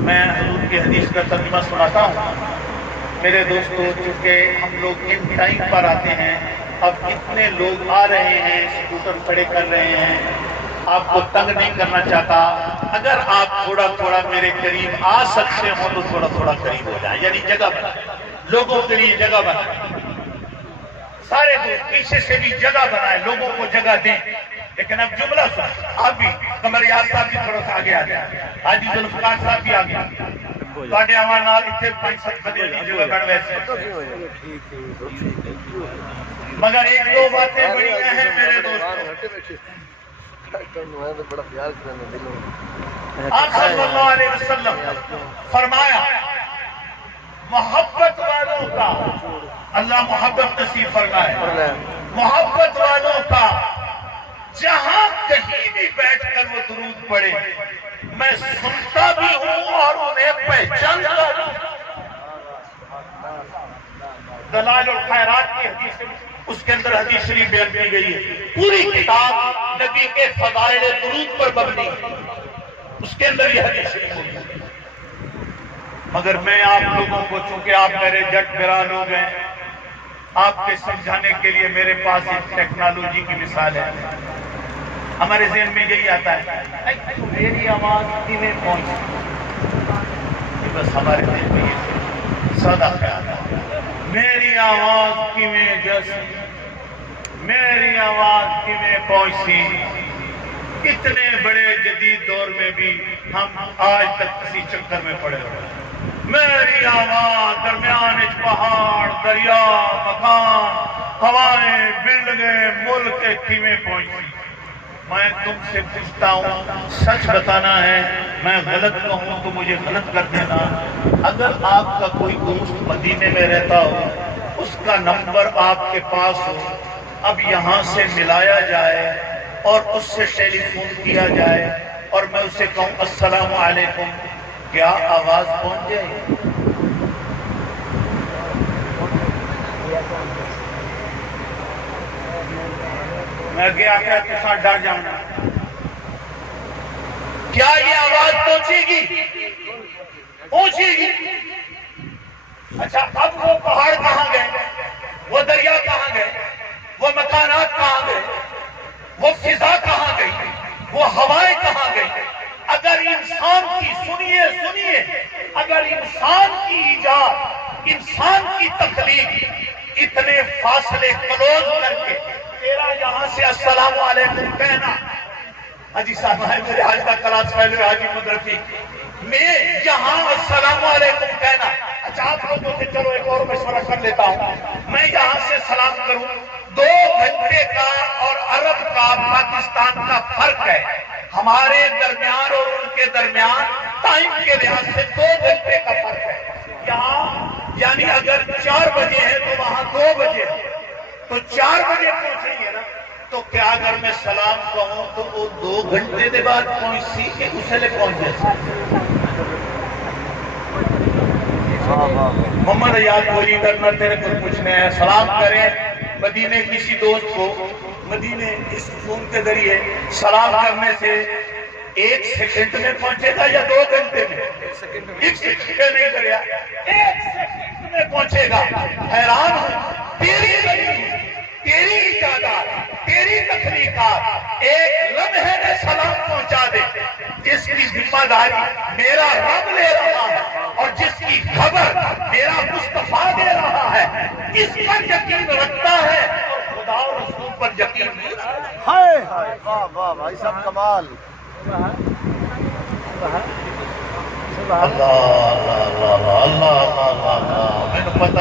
میں حضور کی حدیث کا ترجمہ سناتا ہوں میرے دوستو، چونکہ ہم لوگ ان ٹائم پر آتے ہیں، اب کتنے لوگ آ رہے ہیں، اسکوٹر کھڑے کر رہے ہیں، آپ کو تنگ نہیں کرنا چاہتا۔ اگر آپ تھوڑا تھوڑا میرے قریب آ سکتے ہو تو تھوڑا تھوڑا قریب ہو جائیں، یعنی جگہ بنائیں، لوگوں کے لیے جگہ بنائیں، سارے دوست پیچھے سے بھی جگہ بنائیں، لوگوں کو جگہ دیں۔ لیکن اب جملہ سن، آپ بھی قمریات صاحب بھی تھوڑا سا آگے آ جائیں، حاجی ذوالفقار صاحب بھی آگے تواڈے آواز نال اتنے 5-7 بندے دی جگہ بن ویسے، مگر ایک دو باتیں بڑی اہم میرے دوستوں۔ آپ صلی اللہ علیہ وسلم فرمایا محبت والوں کا اللہ محبت نصیب فرمائے، محبت والوں کا جہاں کہیں بھی بیٹھ کر وہ درود پڑھے میں سنتا بھی ہوں اور انہیں پہچانتا بھی ہوں۔ دلائل الخیرات کی حدیث، اس کے اندر حدیث شریف بیان کی گئی ہے، پوری کتاب نبی کے فضائل درود پر مبنی ہے، اس کے اندر یہ حدیث شریف ہوئی ہے۔ مگر میں آپ لوگوں کو، چونکہ آپ میرے جٹ برا لوگ ہیں، آپ کے سمجھانے کے لیے میرے پاس ایک ٹیکنالوجی کی مثال ہے۔ ہمارے ذہن میں یہی آتا ہے میری آواز کیویں پہنچی، بس ہمارے ذہن میں یہ سادہ خیال ہے، میری آواز کیویں جیسی، میری آواز کیویں پہنچی۔ اتنے بڑے جدید دور میں بھی ہم آج تک کسی چکر میں پڑے ہوئے ہیں۔ میری آواز درمیان پہاڑ، دریا، مکان، ہوائیں، بلڈنگیں، ملک کیویں پہنچی۔ میں تم سے پوچھتا ہوں، سچ بتانا ہے، میں غلط کہوں تو مجھے غلط کر دینا۔ اگر آپ کا کوئی دوست مدینے میں رہتا ہو، اس کا نمبر آپ کے پاس ہو، اب یہاں سے ملایا جائے اور اس سے ٹیلی فون کیا جائے اور میں اسے کہوں السلام علیکم، کیا آواز پہنچ جائے؟ میں گیا کہ تساں ڈر جانا، کیا یہ آواز پہنچے گی؟ پہنچے گی۔ اچھا اب وہ پہاڑ کہاں گئے، وہ دریا کہاں گئے، وہ مکانات کہاں گئے، وہ فضا کہاں گئی، وہ ہوائیں کہاں گئی؟ اگر انسان کی سنیے اگر انسان کی ایجاد، انسان کی تخلیق اتنے فاصلے کلوز کر کے تیرا یہاں سے السلام علیکم کہنا، حاجی صاحب میرے آج کا کلاس پہلے حاجی مدرفی میں یہاں السلام علیکم کہنا، اچھا آپ لوگوں سے چلو ایک اور مشورہ کر لیتا ہوں، میں یہاں سے سلام کروں، 2 گھنٹے کا اور عرب کا پاکستان کا فرق ہے، ہمارے درمیان اور ان کے درمیان ٹائم کے لحاظ سے 2 گھنٹے کا فرق ہے۔ یہاں یعنی اگر 4 بجے ہے تو وہاں 2 بجے ہے، تو 4 بجے پہنچیں گے نا، تو کیا اگر میں سلام کہوں تو وہ 2 گھنٹے کے بعد پہنچ سی کہ اسے لے پہنچ جائے؟ محمد یاد کوئی کرنا، تیرے کو پوچھنا ہے، سلام کریں مدینے کسی دوست کو، مدینے اس فون کے ذریعے سلام کرنے سے 1 سیکنڈ میں پہنچے گا یا 2 گھنٹے میں؟ 1 سیکنڈ نہیں کریا، 1 سیکنڈ میں پہنچے گا۔ حیران ہوں، تیری ایجادات، تیری تخلیقات ایک لمحے میں سلام پہنچا دے، جس کی ذمہ داری میرا رب لے رہا ہے اور جس کی خبر میرا مصطفیٰ دے رہا ہے، اس پر یقین رکھتا ہے اور خدا اور رسول پر یقین نہیں رکھتا۔ ہائے ہائے، واہ واہ بھائی صاحب کمال۔ اللہ اللہ اللہ اللہ اللہ اللہ، میں نے پتہ